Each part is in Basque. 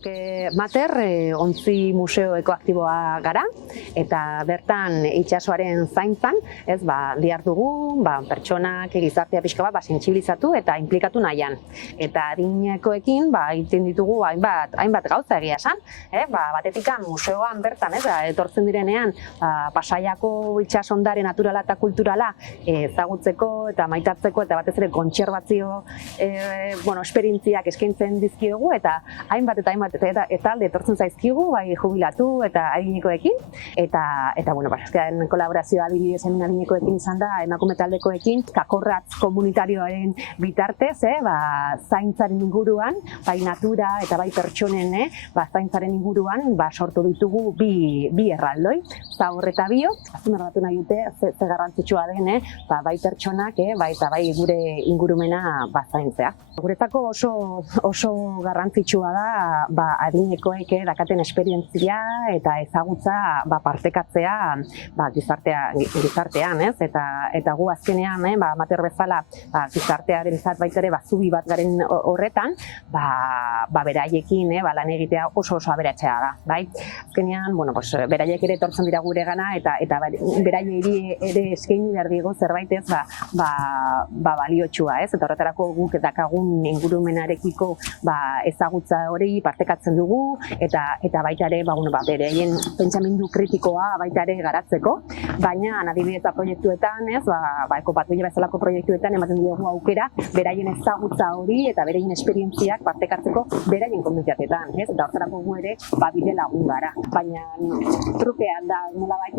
Mater ontzi museo ekoaktiboa gara eta bertan itsasoaren zaintzan, dihardugu pertsonak gizartea pixka bat sentsibilizatu eta inplikatu nahian. Eta adinekoekin egiten ditugu hainbat gauza egia esan, batetik museoan bertan, etortzen direnean Pasaiako itsasondare naturala eta kulturala ezagutzeko eta maitatzeko eta batez ere kontserbazio esperientziak eskaintzen dizkiogu eta hainbat eta alde etortzen zaizkigu, jubilatu eta adinekoekin. Eta azken kolaborazioa adibidez hemen adinekoekin izan da, emakume taldekoekin, kakorratz komunitarioaren bitartez, zaintzaren inguruan, bai natura eta bai pertsonen zaintzaren inguruan sortu ditugu bi erraldoi, zaur eta biok, azpimarratu nahi dute ze garrantzitsua den, bai pertsonak, eta bai gure ingurumena zaintzea. Guretzako oso garrantzitsua da adinekoek dakaten esperientzia eta ezagutza partekatzea gizartean, eta gu azkenean Mater bezala gizartearentzat baita ere zubi bat garen horretan, beraiekin lan egitea oso aberatsea da, bai? Azkenean, beraiek ere etortzen dira guregana eta beraiei ere eskaini behar diegu zerbait baliotsua, eta horretarako guk dakagun ingurumenarekiko ezagutza hori partekatzen dugu eta baita ere beraien pentsamendu kritikoa baita ere garatzeko, baina adibidez proiektuetan, ekopatrulla bezalako proiektuetan ematen diogu aukera beraien ezagutza hori eta beraien esperientziak partekatzeko beraien komunitateetan, eta horretarako gu ere bide lagun gara, baina trukean da nolabait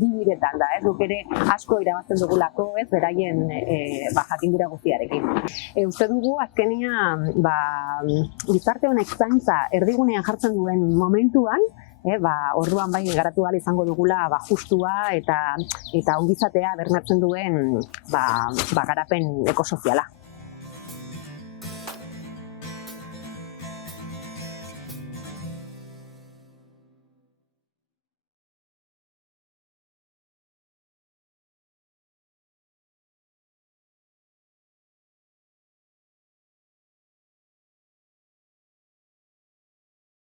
bidetan da, guk ere asko irabazten dugulako beraien jakindura guztiarekin. Uste dugu azkenean gizarte honek zaintza erdigunean jartzen duen momentuan, orduan garatu ahal izango dugula justua eta ongizatea bermatzen duen garapen ekosoziala.